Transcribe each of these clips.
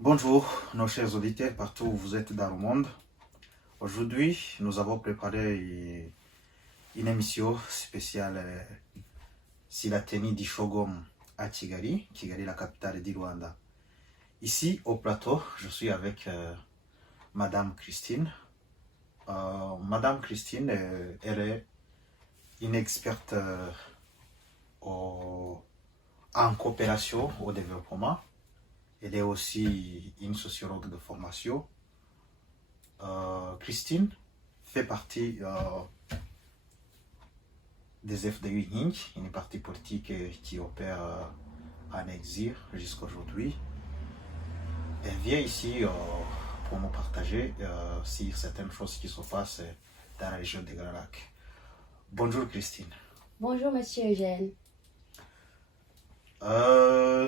Bonjour, nos chers auditeurs, partout où vous êtes dans le monde. Aujourd'hui, nous avons préparé une émission spéciale sur la tenue du Shogun à Kigali, Kigali, la capitale du Rwanda. Ici, au plateau, je suis avec Madame Christine. Madame Christine, elle est une experte en coopération au développement. Elle est aussi une sociologue de formation. Christine fait partie des FDU Inc., une partie politique qui opère en exil jusqu'à aujourd'hui. Elle vient ici pour nous partager sur certaines choses qui se passent dans la région des Grands Lacs. Bonjour Christine. Bonjour Monsieur Eugène.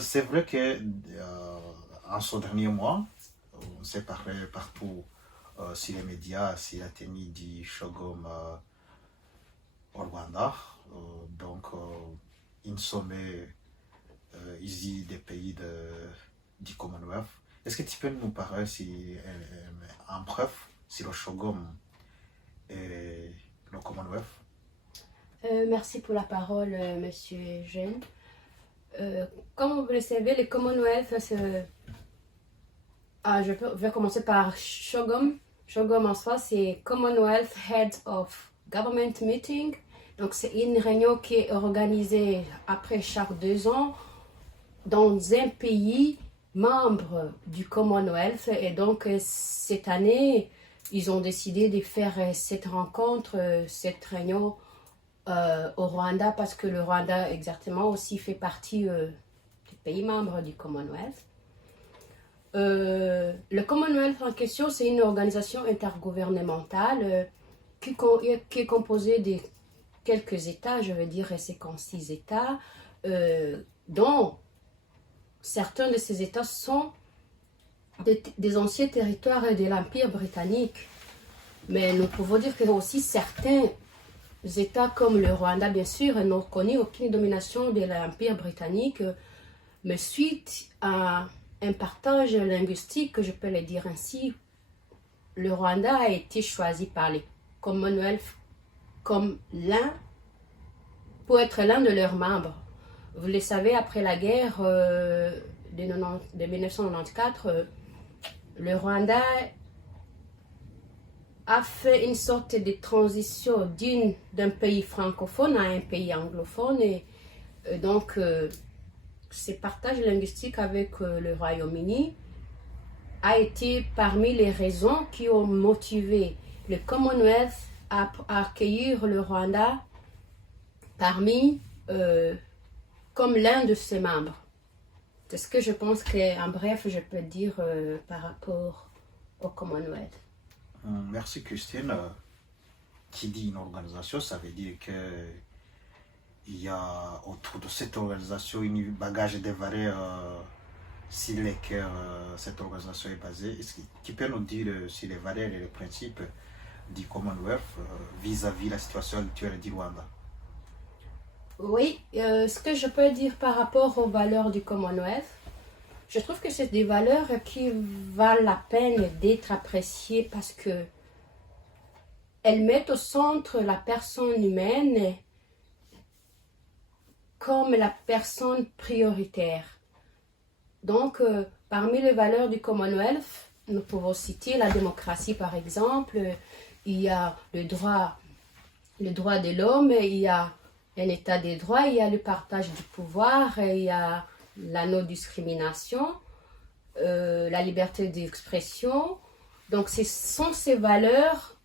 C'est vrai que en ce dernier mois, on s'est parlé partout sur les médias, sur la tenue du Shogun au Rwanda. Une sommet ici des pays du Commonwealth. Est-ce que tu peux nous parler en bref sur le Shogun et le Commonwealth? Merci pour la parole, Monsieur Eugène. Comme vous le savez, le Commonwealth, je vais commencer par Shogun. Shogun en soi, c'est Commonwealth Heads of Government Meeting. Donc, c'est une réunion qui est organisée après chaque 2 ans dans un pays membre du Commonwealth. Et donc, cette année, ils ont décidé de faire cette rencontre, cette réunion au Rwanda, parce que le Rwanda exactement aussi fait partie des pays membres du Commonwealth. Le Commonwealth en question, c'est une organisation intergouvernementale qui est composée de quelques États, je veux dire 56 États, dont certains de ces États sont des anciens territoires de l'Empire britannique. Mais nous pouvons dire que aussi certains États comme le Rwanda, bien sûr, n'ont connu aucune domination de l'Empire britannique, mais suite à un partage linguistique, que je peux le dire ainsi, le Rwanda a été choisi par les Commonwealth comme pour être l'un de leurs membres. Vous le savez, après la guerre de 1994, le Rwanda a fait une sorte de transition d'un pays francophone à un pays anglophone. Et donc, ce partage linguistique avec le Royaume-Uni a été parmi les raisons qui ont motivé le Commonwealth à accueillir le Rwanda comme l'un de ses membres. C'est ce que je pense qu'en bref, je peux dire par rapport au Commonwealth. Merci Christine. Qui dit une organisation, ça veut dire que il y a autour de cette organisation un bagage de valeurs sur lesquelles cette organisation est basée. Est-ce que tu peux nous dire sur les valeurs et les principes du Commonwealth vis-à-vis de la situation actuelle du Rwanda? Oui, ce que je peux dire par rapport aux valeurs du Commonwealth, je trouve que c'est des valeurs qui valent la peine d'être appréciées parce que elles mettent au centre la personne humaine comme la personne prioritaire. Donc, parmi les valeurs du Commonwealth, nous pouvons citer la démocratie par exemple, il y a le droit de l'homme, il y a un état des droits, il y a le partage du pouvoir, il y a la non-discrimination, la liberté d'expression. Donc, ce sont ces valeurs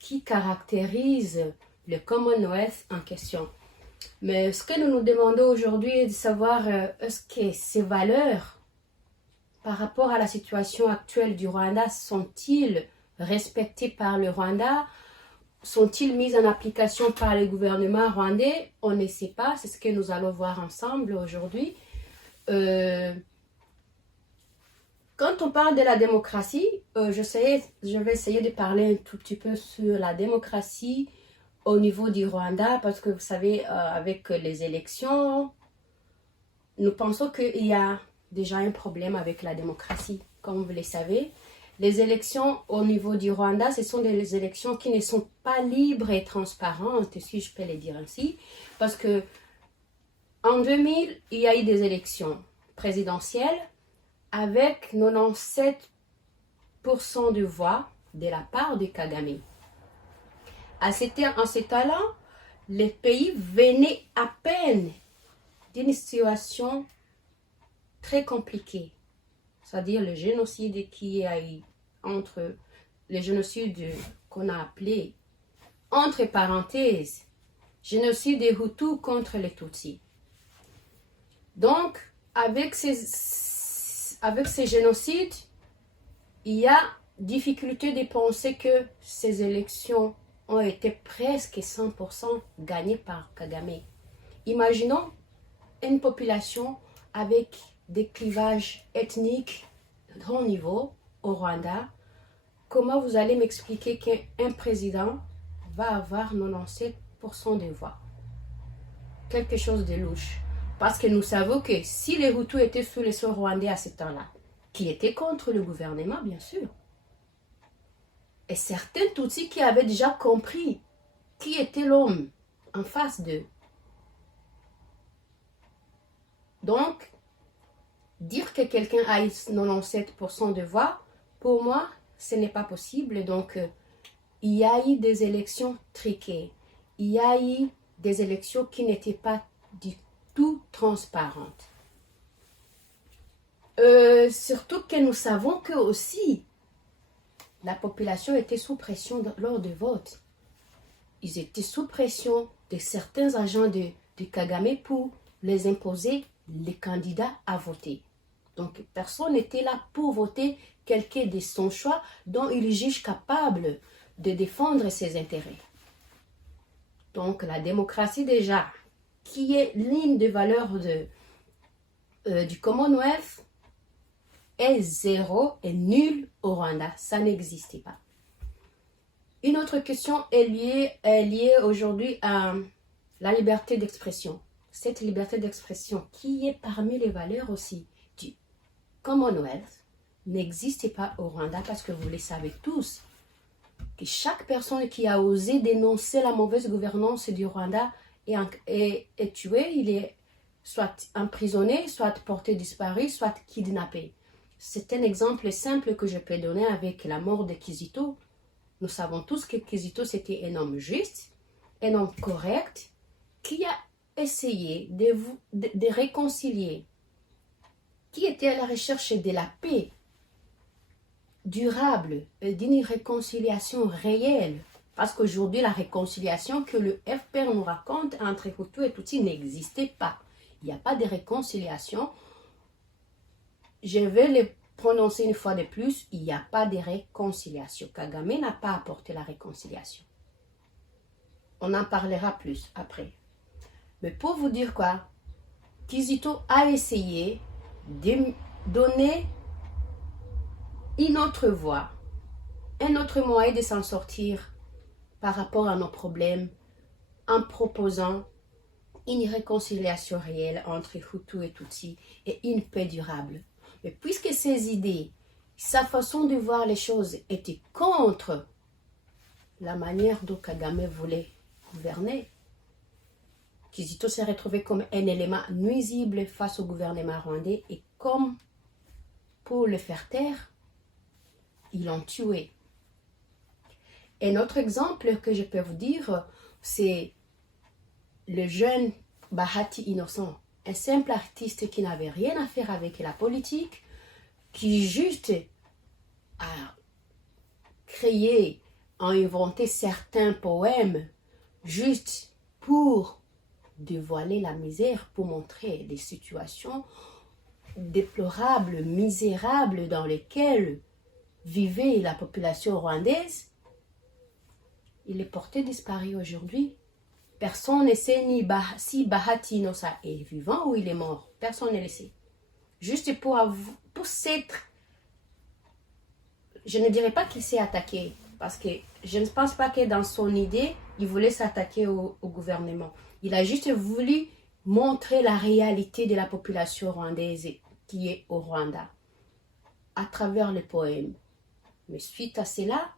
qui caractérisent le Commonwealth en question. Mais ce que nous nous demandons aujourd'hui est de savoir est-ce que ces valeurs, par rapport à la situation actuelle du Rwanda, sont-ils respectées par le Rwanda? Sont-ils mises en application par le gouvernement rwandais? On ne sait pas, c'est ce que nous allons voir ensemble aujourd'hui. Quand on parle de la démocratie, je vais essayer de parler un tout petit peu sur la démocratie au niveau du Rwanda, parce que vous savez, avec les élections, nous pensons qu'il y a déjà un problème avec la démocratie. Comme vous le savez, les élections au niveau du Rwanda, ce sont des élections qui ne sont pas libres et transparentes, si je peux le dire ainsi, parce que en 2000, il y a eu des élections présidentielles avec 97% de voix de la part de Kagame. En ce temps-là, le pays venait à peine d'une situation très compliquée, c'est-à-dire le génocide qui a eu entre le génocide qu'on a appelé, entre parenthèses, génocide des Hutus contre les Tutsis. Donc, avec ces génocides, il y a difficulté de penser que ces élections ont été presque 100% gagnées par Kagame. Imaginons une population avec des clivages ethniques de grand niveau au Rwanda. Comment vous allez m'expliquer qu'un président va avoir 97% des voix? Quelque chose de louche. Parce que nous savons que si les Hutus étaient sous le sol rwandais à ce temps-là, qui étaient contre le gouvernement, bien sûr, et certains Tutsis qui avaient déjà compris qui était l'homme en face d'eux. Donc, dire que quelqu'un a 97% de voix, pour moi, ce n'est pas possible. Donc, il y a eu des élections triquées. Il y a eu des élections qui n'étaient pas du tout transparentes. Surtout que nous savons que aussi, la population était sous pression lors du vote. Ils étaient sous pression de certains agents de Kagame pour les imposer les candidats à voter. Donc, personne n'était là pour voter quelqu'un de son choix dont il juge capable de défendre ses intérêts. Donc, la démocratie déjà, qui est l'une des valeurs du Commonwealth, est zéro et nul au Rwanda. Ça n'existait pas. Une autre question est liée aujourd'hui à la liberté d'expression. Cette liberté d'expression qui est parmi les valeurs aussi du Commonwealth n'existait pas au Rwanda parce que vous le savez tous que chaque personne qui a osé dénoncer la mauvaise gouvernance du Rwanda est tuée, il est soit emprisonné, soit porté disparu, soit kidnappé. C'est un exemple simple que je peux donner avec la mort de Kizito. Nous savons tous que Kizito c'était un homme juste, un homme correct, qui a essayé de réconcilier, qui était à la recherche de la paix durable, d'une réconciliation réelle. Parce qu'aujourd'hui, la réconciliation que le FPR nous raconte entre Hutu et Tutsi n'existait pas. Il n'y a pas de réconciliation. Je vais le prononcer une fois de plus, il n'y a pas de réconciliation. Kagame n'a pas apporté la réconciliation. On en parlera plus après. Mais pour vous dire quoi, Kizito a essayé de donner une autre voie, un autre moyen de s'en sortir par rapport à nos problèmes en proposant une réconciliation réelle entre Hutu et Tutsi et une paix durable. Mais puisque ses idées, sa façon de voir les choses étaient contre la manière dont Kagame voulait gouverner, Kizito s'est retrouvé comme un élément nuisible face au gouvernement rwandais et comme pour le faire taire, ils l'ont tué. Un autre exemple que je peux vous dire, c'est le jeune Bahati Innocent, un simple artiste qui n'avait rien à faire avec la politique, qui juste a créé, a inventé certains poèmes juste pour dévoiler la misère, pour montrer des situations déplorables, misérables dans lesquelles vivait la population rwandaise. Il est porté disparu aujourd'hui. Personne ne sait ni si Bahati Innocent est vivant ou il est mort. Personne ne le sait. Juste pour s'être... Je ne dirais pas qu'il s'est attaqué, parce que je ne pense pas que dans son idée, il voulait s'attaquer au gouvernement. Il a juste voulu montrer la réalité de la population rwandaise qui est au Rwanda, à travers les poèmes. Mais suite à cela,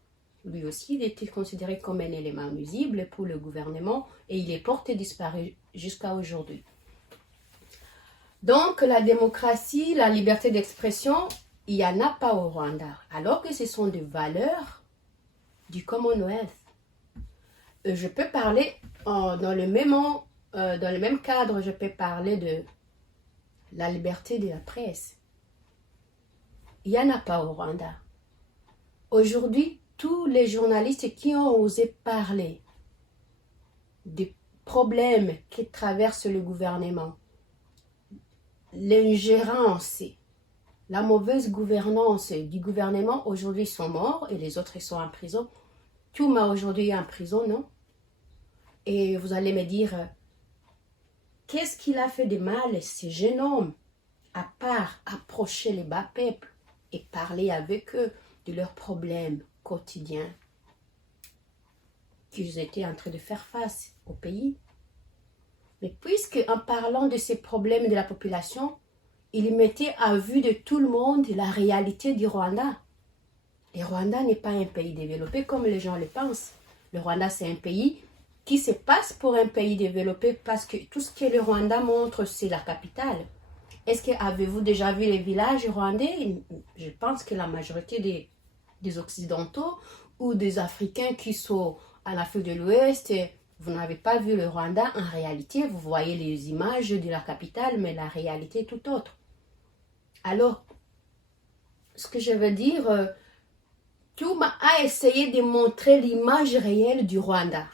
lui aussi, il était considéré comme un élément nuisible pour le gouvernement et il est porté disparu jusqu'à aujourd'hui. Donc, la démocratie, la liberté d'expression, il n'y en a pas au Rwanda, alors que ce sont des valeurs du Commonwealth. Je peux parler dans le même cadre, je peux parler de la liberté de la presse. Il n'y en a pas au Rwanda. Aujourd'hui, tous les journalistes qui ont osé parler des problèmes qui traversent le gouvernement, l'ingérence, la mauvaise gouvernance du gouvernement, aujourd'hui sont morts et les autres sont en prison. Touma aujourd'hui est en prison, non? Et vous allez me dire, qu'est-ce qu'il a fait de mal, ce jeune homme, à part approcher les bas peuples et parler avec eux de leurs problèmes quotidiens qu'ils étaient en train de faire face au pays. Mais puisque en parlant de ces problèmes de la population, il mettait à vue de tout le monde la réalité du Rwanda. Le Rwanda n'est pas un pays développé comme les gens le pensent. Le Rwanda, c'est un pays qui se passe pour un pays développé parce que tout ce que le Rwanda montre, c'est la capitale. Est-ce que avez-vous déjà vu les villages rwandais? Je pense que la majorité des Occidentaux ou des Africains qui sont en Afrique de l'Ouest, vous n'avez pas vu le Rwanda. En réalité, vous voyez les images de la capitale, mais la réalité est tout autre. Alors, ce que je veux dire, Touma a essayé de montrer l'image réelle du Rwanda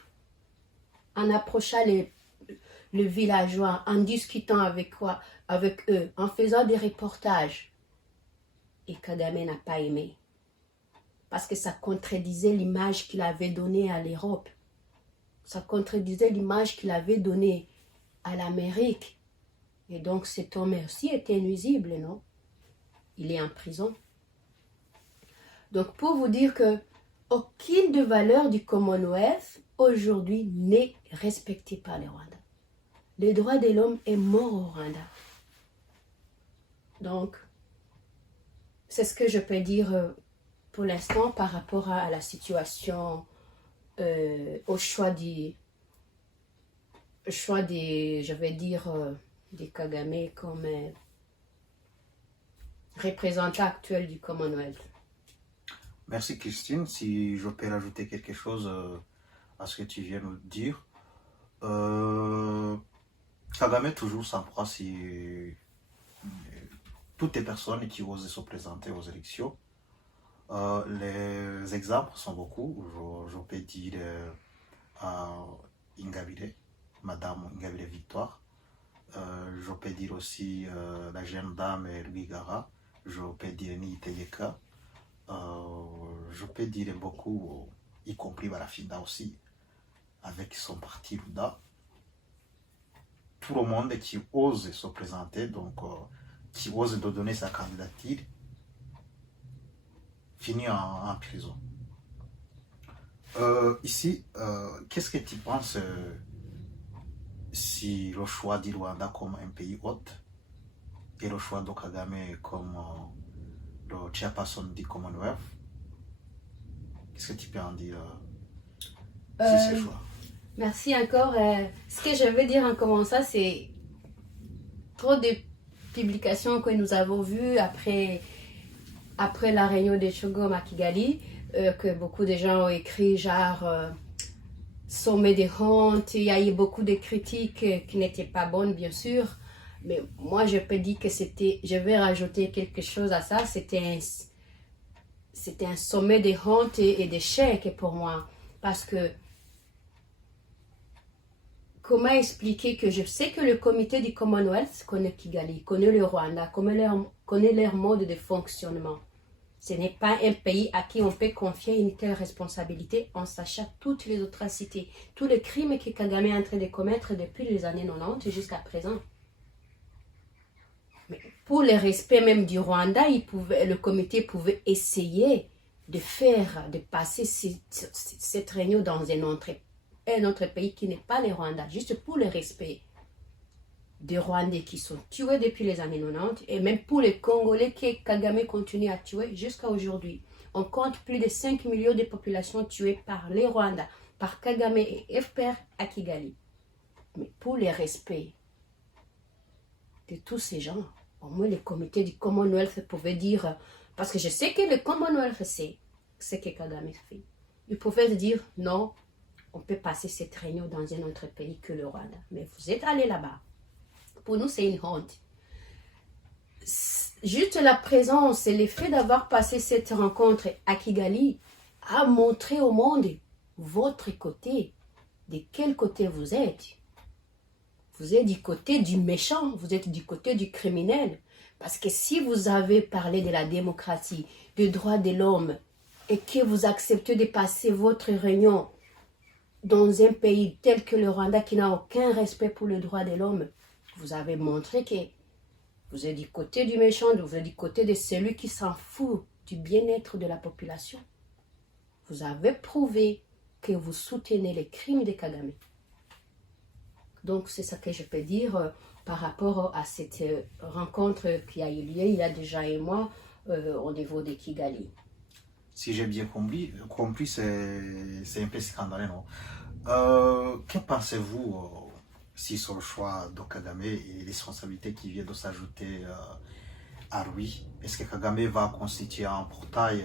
en approchant les villageois, en discutant avec eux, en faisant des reportages. Et Kagame n'a pas aimé. Parce que ça contredisait l'image qu'il avait donnée à l'Europe. Ça contredisait l'image qu'il avait donnée à l'Amérique. Et donc cet homme aussi était nuisible, non? Il est en prison. Donc pour vous dire que aucune des valeurs du Commonwealth aujourd'hui n'est respectée par le Rwanda. Le droit de l'homme est mort au Rwanda. Donc, c'est ce que je peux dire pour l'instant par rapport à la situation, au choix des, je vais dire, des Kagame comme représentant actuel du Commonwealth. Merci Christine. Si je peux rajouter quelque chose à ce que tu viens de dire. Kagame toujours s'en prend si toutes les personnes qui osent se présenter aux élections. Les exemples sont beaucoup. Je peux dire Ingabire, Madame Ingabire Victoire. Je peux dire aussi la jeune dame Rwigara. Je peux dire Niyitegeka. Je peux dire beaucoup, y compris Barafinda aussi, avec son parti Luda. Tout le monde qui ose se présenter, donc qui ose de donner sa candidature, finit en prison. Ici, qu'est-ce que tu penses si le choix du Rwanda comme un pays hôte et le choix de Kagame comme le chairperson du Commonwealth, qu'est-ce que tu peux en dire sur ce choix? Merci encore. Ce que je veux dire en commençant, c'est trop de publications que nous avons vues après la réunion des Shogom à Kigali, que beaucoup de gens ont écrit, genre sommet de honte. Il y a eu beaucoup de critiques qui n'étaient pas bonnes, bien sûr. Mais moi, je peux dire que je vais rajouter quelque chose à ça, c'était un sommet de honte et d'échec pour moi. Parce que, comment expliquer que je sais que le comité du Commonwealth connaît Kigali, connaît le Rwanda, connaît leur mode de fonctionnement. Ce n'est pas un pays à qui on peut confier une telle responsabilité en sachant toutes les atrocités, tous les crimes que Kagame est en train de commettre depuis les années 90 jusqu'à présent. Mais pour le respect même du Rwanda, le comité pouvait essayer de passer cette réunion dans un autre pays qui n'est pas le Rwanda, juste pour le respect des Rwandais qui sont tués depuis les années 90 et même pour les Congolais que Kagame continue à tuer jusqu'à aujourd'hui. On compte plus de 5 millions de populations tuées par les Rwandais, par Kagame et FPR à Kigali. Mais pour le respect de tous ces gens, au moins les comités du Commonwealth pouvaient dire, parce que je sais que le Commonwealth sait ce que Kagame fait. Ils pouvaient dire non, on peut passer cette réunion dans un autre pays que le Rwanda. Mais vous êtes allés là-bas. Pour nous, c'est une honte. Juste la présence et le fait d'avoir passé cette rencontre à Kigali a montré au monde votre côté. De quel côté vous êtes? Vous êtes du côté du méchant, vous êtes du côté du criminel. Parce que si vous avez parlé de la démocratie, des droits de l'homme, et que vous acceptez de passer votre réunion dans un pays tel que le Rwanda qui n'a aucun respect pour les droits de l'homme, vous avez montré que vous êtes du côté du méchant, vous êtes du côté de celui qui s'en fout du bien-être de la population. Vous avez prouvé que vous soutenez les crimes de Kagame. Donc c'est ça que je peux dire par rapport à cette rencontre qui a eu lieu il y a déjà un mois au niveau de Kigali. Si j'ai bien compris c'est un peu scandaleux, non? Que pensez-vous si sur le choix de Kagame et les responsabilités qui viennent de s'ajouter à lui? Est-ce que Kagame va constituer un portail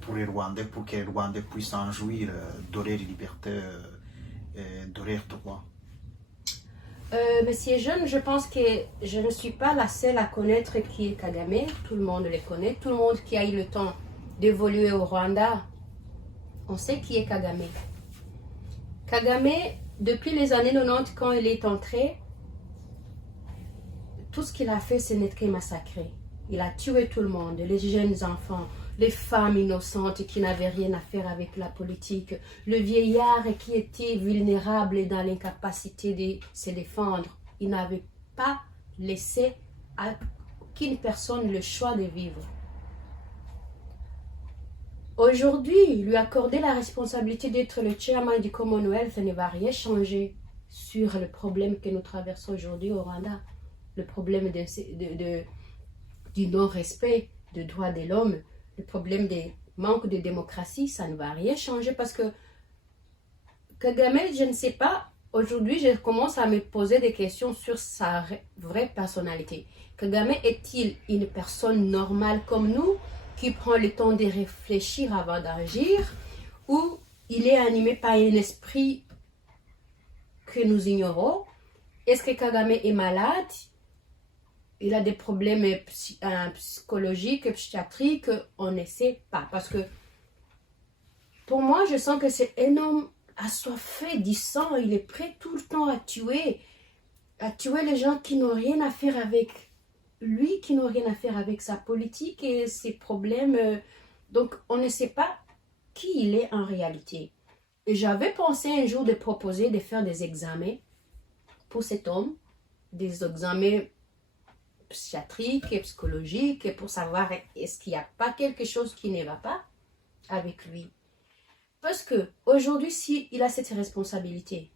pour les Rwandais, pour que les Rwandais puissent en jouir de leur liberté et de leur droit? Monsieur Jeune, je pense que je ne suis pas la seule à connaître qui est Kagame. Tout le monde le connaît. Tout le monde qui a eu le temps d'évoluer au Rwanda, on sait qui est Kagame. Kagame, depuis les années 90, quand il est entré, tout ce qu'il a fait, ce n'est que massacrer. Il a tué tout le monde, les jeunes enfants, les femmes innocentes qui n'avaient rien à faire avec la politique, le vieillard qui était vulnérable et dans l'incapacité de se défendre. Il n'avait pas laissé à aucune personne le choix de vivre. Aujourd'hui, lui accorder la responsabilité d'être le chairman du Commonwealth ne va rien changer sur le problème que nous traversons aujourd'hui au Rwanda. Le problème du non-respect des droits de l'homme, le problème des manques de démocratie, ça ne va rien changer parce que Kagame, je ne sais pas, aujourd'hui je commence à me poser des questions sur sa vraie personnalité. Kagame est-il une personne normale comme nous qui prend le temps de réfléchir avant d'agir, ou il est animé par un esprit que nous ignorons? Est-ce que Kagame est malade? Il a des problèmes psychologiques, psychiatriques? On ne sait pas. Parce que pour moi, je sens que c'est un homme assoiffé du sang. Il est prêt tout le temps à tuer les gens qui n'ont rien à faire avec lui, qui n'ont rien à faire avec sa politique et ses problèmes. Donc, on ne sait pas qui il est en réalité. Et j'avais pensé un jour de proposer de faire des examens pour cet homme, des examens psychiatriques et psychologiques pour savoir est-ce qu'il n'y a pas quelque chose qui ne va pas avec lui. Parce que aujourd'hui, s'il a cette responsabilité,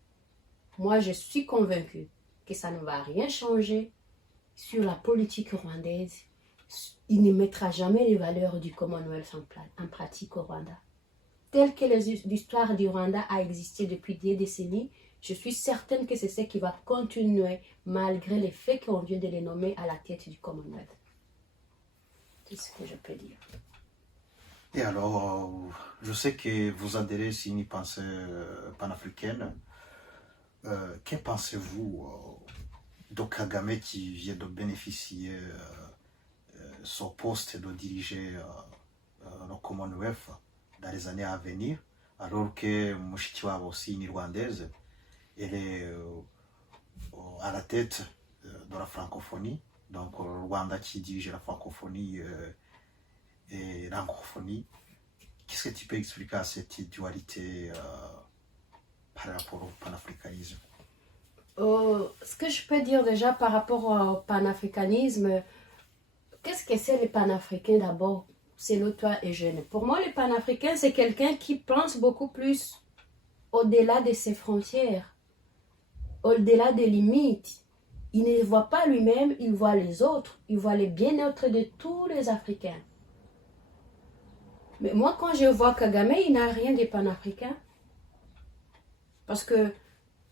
moi je suis convaincue que ça ne va rien changer sur la politique rwandaise. Il ne mettra jamais les valeurs du Commonwealth en pratique au Rwanda. Telle que l'histoire du Rwanda a existé depuis des décennies, je suis certaine que c'est ce qui va continuer malgré le fait qu'on vient de les nommer à la tête du Commonwealth. C'est ce que je peux dire. Et alors, je sais que vous adhérez à une pensée panafricaine. Que pensez-vous de Kagame qui vient de bénéficier son poste de diriger le Commonwealth dans les années à venir, alors que Mushikiwabo aussi, une Rwandaise, elle est à la tête de la francophonie, donc le Rwanda qui dirige la francophonie et l'angophonie. Qu'est-ce que tu peux expliquer à cette dualité par rapport au panafricanisme? Ce que je peux dire déjà par rapport au panafricanisme, qu'est-ce que c'est le panafricain d'abord? C'est l'autre et jeune. Pour moi, le panafricain, c'est quelqu'un qui pense beaucoup plus au-delà de ses frontières, au-delà des limites. il ne voit pas lui-même, il voit les autres, il voit les bien-être de tous les Africains. Mais moi, quand je vois Kagame, il n'a rien de panafricain. Parce que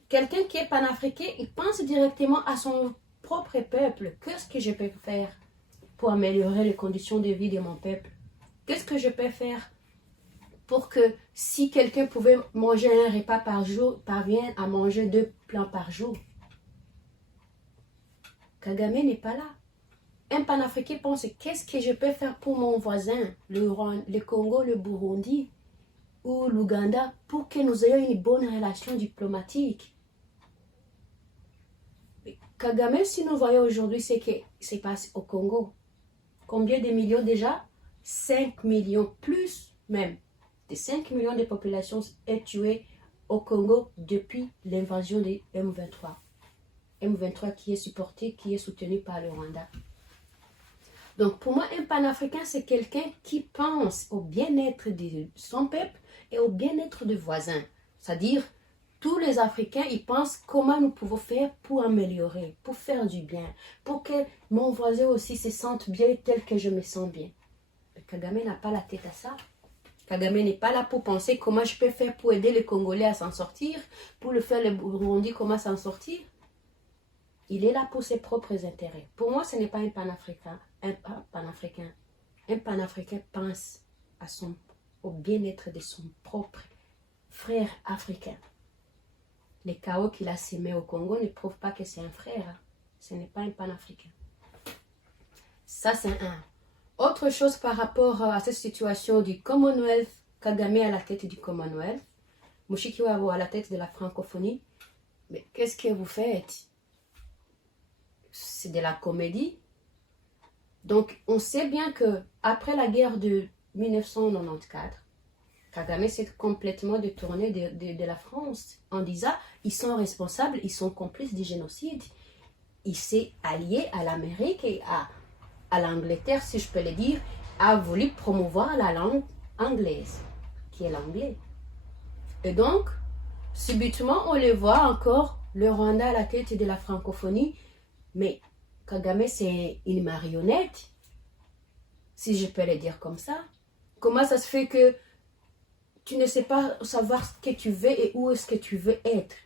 quelqu'un qui est panafricain, il pense directement à son propre peuple. Qu'est-ce que je peux faire pour améliorer les conditions de vie de mon peuple? Qu'est-ce que je peux faire pour que si quelqu'un pouvait manger un repas par jour, parvienne à manger 2 plats par jour? Kagame n'est pas là. Un panafricain pense, qu'est-ce que je peux faire pour mon voisin, le Congo, le Burundi ou l'Ouganda, pour que nous ayons une bonne relation diplomatique. Kagame, si nous voyons aujourd'hui ce qui se passe au Congo, combien de millions déjà? 5 millions, plus même, de 5 millions de populations est tuée au Congo depuis l'invasion de M23. M23 qui est supporté, qui est soutenu par le Rwanda. Donc pour moi, un panafricain, c'est quelqu'un qui pense au bien-être de son peuple et au bien-être des voisins. C'est-à-dire, tous les Africains, ils pensent comment nous pouvons faire pour améliorer, pour faire du bien, pour que mon voisin aussi se sente bien tel que je me sens bien. Mais Kagame n'a pas la tête à ça. Kagame n'est pas là pour penser comment je peux faire pour aider les Congolais à s'en sortir, pour le faire les Burundis comment s'en sortir. Il est là pour ses propres intérêts. Pour moi, ce n'est pas un panafricain. Un panafricain pense au bien-être de son propre frère africain. Les chaos qu'il a sémés au Congo ne prouvent pas que c'est un frère. Ce n'est pas un panafricain. Ça, c'est un. Autre chose par rapport à cette situation du Commonwealth, Kagame à la tête du Commonwealth, Mushikiwabo à la tête de la francophonie. Mais qu'est-ce que vous faites? C'est de la comédie. Donc, on sait bien que après la guerre de 1994, Kagame s'est complètement détourné de la France en disant ils sont responsables, ils sont complices du génocide. Il s'est allié à l'Amérique et à l'Angleterre, si je peux le dire, a voulu promouvoir la langue anglaise, qui est l'anglais. Et donc, subitement, on le voit encore, le Rwanda à la tête de la francophonie. Mais Kagame, c'est une marionnette, si je peux le dire comme ça. Comment ça se fait que tu ne sais pas savoir ce que tu veux et où est-ce que tu veux être?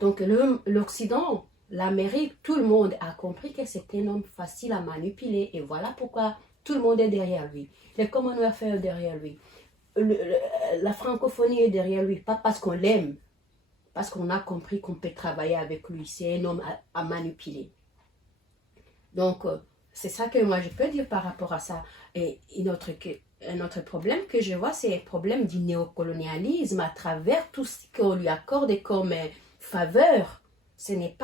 Donc l'Occident, l'Amérique, tout le monde a compris que c'est un homme facile à manipuler. Et voilà pourquoi tout le monde est derrière lui. Le Commonwealth est derrière lui. La francophonie est derrière lui. Pas parce qu'on l'aime, parce qu'on a compris qu'on peut travailler avec lui. C'est un homme à manipuler. Donc, c'est ça que moi je peux dire par rapport à ça. Et un autre problème que je vois, c'est le problème du néocolonialisme à travers tout ce qu'on lui accorde comme faveur. C'est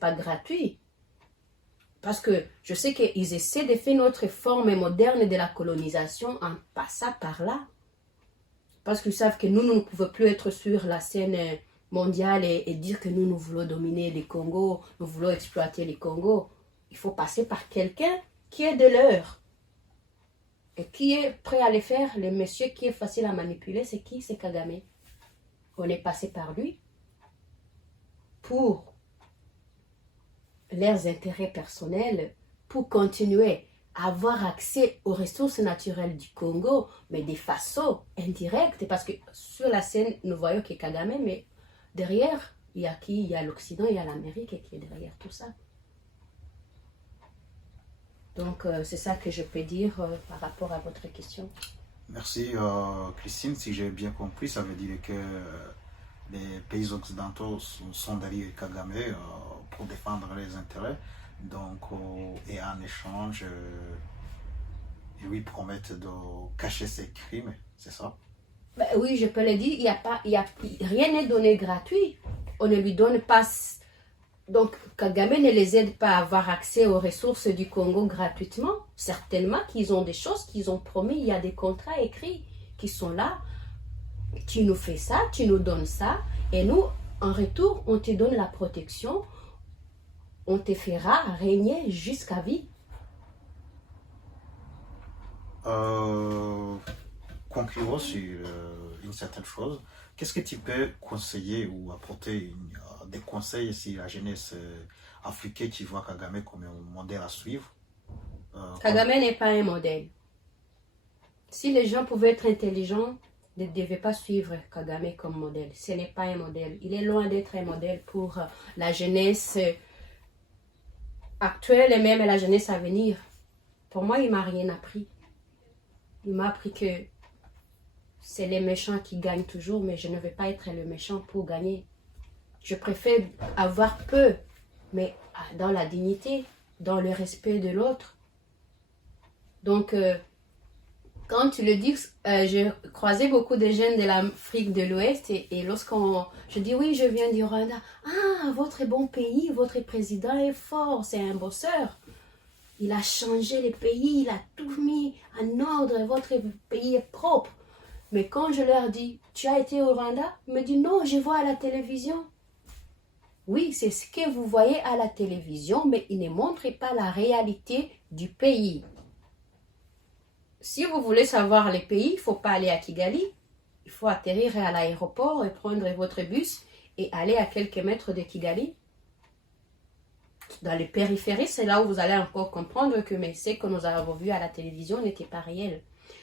pas gratuit. Parce que je sais qu'ils essaient de faire notre forme moderne de la colonisation en passant par là. Parce qu'ils savent que nous ne pouvons plus être sur la scène mondiale et dire que nous voulons dominer les Congos, nous voulons exploiter les Congos. Il faut passer par quelqu'un qui est de leur. Et qui est prêt à le faire, le monsieur qui est facile à manipuler, c'est qui? C'est Kagame. On est passé par lui pour leurs intérêts personnels, pour continuer à avoir accès aux ressources naturelles du Congo, mais de façon indirecte, parce que sur la scène, nous voyons que Kagame, mais derrière, il y a qui? Il y a l'Occident, il y a l'Amérique qui est derrière tout ça. Donc, c'est ça que je peux dire par rapport à votre question. Merci Christine, si j'ai bien compris, ça veut dire que les pays occidentaux sont derrière Kagame pour défendre les intérêts, donc, et en échange, ils lui promettent de cacher ses crimes, c'est ça? Ben oui, je peux le dire, rien n'est donné gratuit. On ne lui donne pas. Donc, Kagame ne les aide pas à avoir accès aux ressources du Congo gratuitement. Certainement qu'ils ont des choses qu'ils ont promis. Il y a des contrats écrits qui sont là. Tu nous fais ça, tu nous donnes ça. Et nous, en retour, on te donne la protection. On te fera régner jusqu'à vie. Concluons sur une certaine chose. Qu'est-ce que tu peux conseiller ou apporter des conseils si la jeunesse africaine qui voit Kagame comme un modèle à suivre. Kagame n'est pas un modèle. Si les gens pouvaient être intelligents, ils ne devaient pas suivre Kagame comme modèle. Ce n'est pas un modèle. Il est loin d'être un modèle pour la jeunesse actuelle et même la jeunesse à venir. Pour moi, il ne m'a rien appris. Il m'a appris que c'est les méchants qui gagnent toujours, mais je ne vais pas être le méchant pour gagner. Je préfère avoir peu, mais dans la dignité, dans le respect de l'autre. Donc, quand tu le dis, j'ai croisé beaucoup de jeunes de l'Afrique de l'Ouest et je dis oui, je viens du Rwanda. Ah, votre bon pays, votre président est fort, c'est un bosseur. Il a changé le pays, il a tout mis en ordre, votre pays est propre. Mais quand je leur dis, tu as été au Rwanda? Ils me disent, non, je vois à la télévision. Oui, c'est ce que vous voyez à la télévision, mais il ne montre pas la réalité du pays. Si vous voulez savoir les pays, il ne faut pas aller à Kigali. Il faut atterrir à l'aéroport et prendre votre bus et aller à quelques mètres de Kigali. Dans les périphéries, c'est là où vous allez encore comprendre que ce que nous avons vu à la télévision n'était pas réel.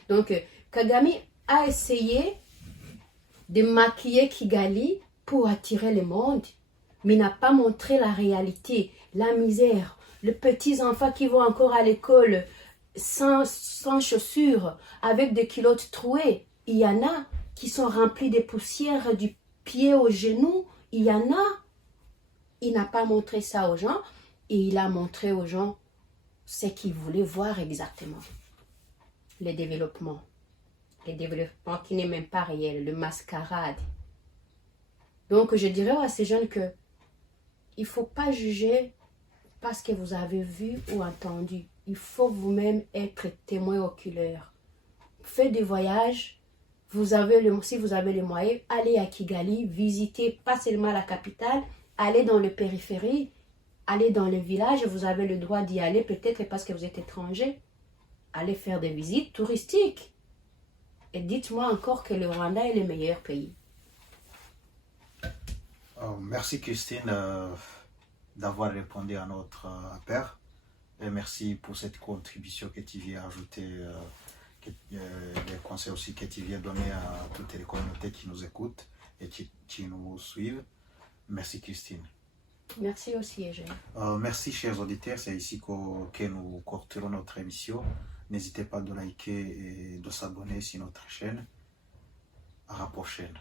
Donc, Kagame a essayé de maquiller Kigali pour attirer le monde, mais n'a pas montré la réalité, la misère, les petits enfants qui vont encore à l'école sans chaussures, avec des culottes trouées. Il y en a qui sont remplis de poussière du pied au genou. Il y en a. Il n'a pas montré ça aux gens et il a montré aux gens ce qu'ils voulaient voir exactement. Le développement. Le développement qui n'est même pas réel, le mascarade. Donc je dirais à ces jeunes que il ne faut pas juger parce que vous avez vu ou entendu. Il faut vous-même être témoin oculaire. Faites des voyages. Si vous avez les moyens, allez à Kigali, visitez pas seulement la capitale, allez dans le périphérie, allez dans le village, vous avez le droit d'y aller, peut-être parce que vous êtes étranger. Allez faire des visites touristiques. Et dites-moi encore que le Rwanda est le meilleur pays. Merci Christine d'avoir répondu à notre appel. Et merci pour cette contribution que tu viens ajouter, les conseils aussi que tu viens donner à toutes les communautés qui nous écoutent et qui nous suivent. Merci Christine. Merci aussi Eugène. Merci chers auditeurs, c'est ici que nous clôturons notre émission. N'hésitez pas de liker et de s'abonner sur notre chaîne. À la prochaine.